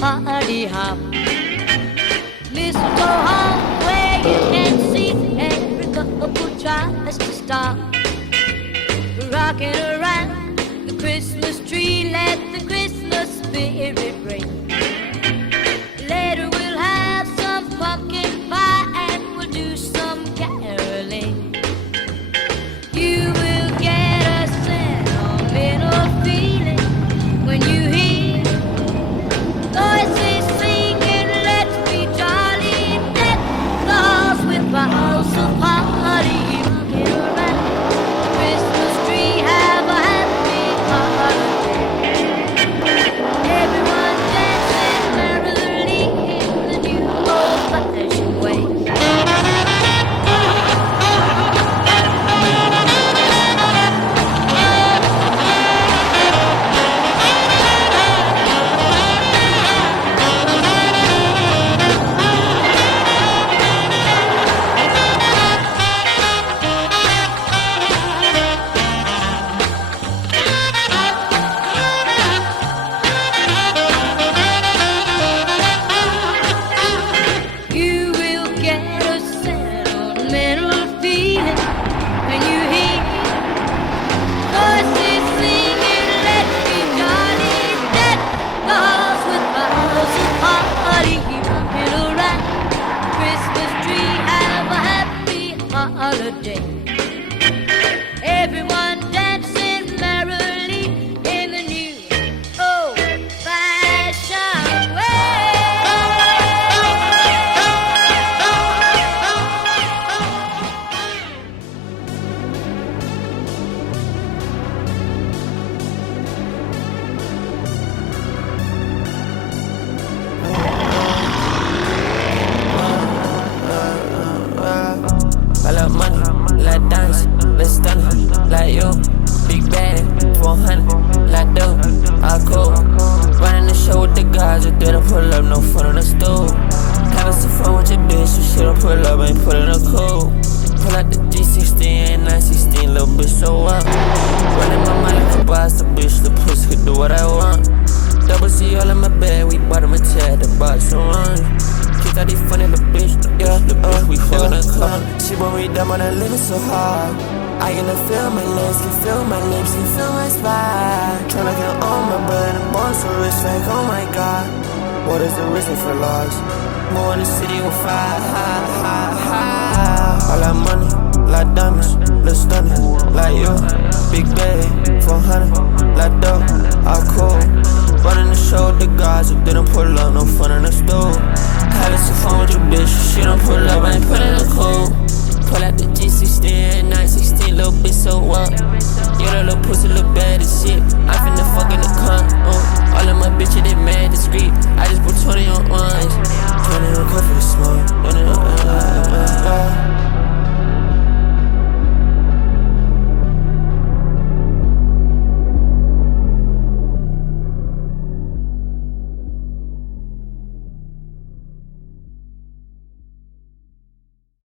party hop. Mistletoe home where you can see every couple tries to stop. Rocking around the Christmas tree, let the Christmas spirit ring. Later we'll have some pumpkin pie and we'll do some caroling. You will get a sentimental feeling when you hear voices singing, let's be jolly. Deck the halls with boughs of holly. Rocking around the Christmas tree, have a happy holiday. Everyone dancing merrily in the new old-fashioned way. You will get a sentimental feeling when you hear voices singing, let's be jolly. Deck the halls with boughs of holly. Rocking around the Christmas tree, have a happy holiday. Everyone dancing merrily in the new old-fashioned way. I love money, like diamonds, let's stun it, like you. Big bag, 400, like dope, Hako. Running the show with the guys, you didn't pull up, no fun on the stove. Having some fun with your bitch, you shit don't pull up, ain't put in a code. Pull out the G16 and 916, little bitch, so what? Running my mind like a boss, the bitch, the pussy could do what I want. Double C all in my bed, we bought him a chair, the box so run. Kids out these funny little bitch, yeah, the bitch, we fuckin' the car. She won't read them on the limit so hard. I can feel my legs, can feel my lips, can feel my spine. Tryna get on my blood and born so rich, like oh my god. What is the reason for loss? More in the city with fire, I like money, like diamonds, look stunning, like you. Big bag, 400, like dope, I'm cool. Running the show with the guys who didn't pull up, no fun in the stove. Having some fun with your bitch, she don't pull up, I ain't put in a code. Pull out the G16 and 916, little bitch, so what? Yeah, that little pussy look bad as shit. I finna fuck in the cunt, All of my bitches, they mad discreet. I just put 20 on ones.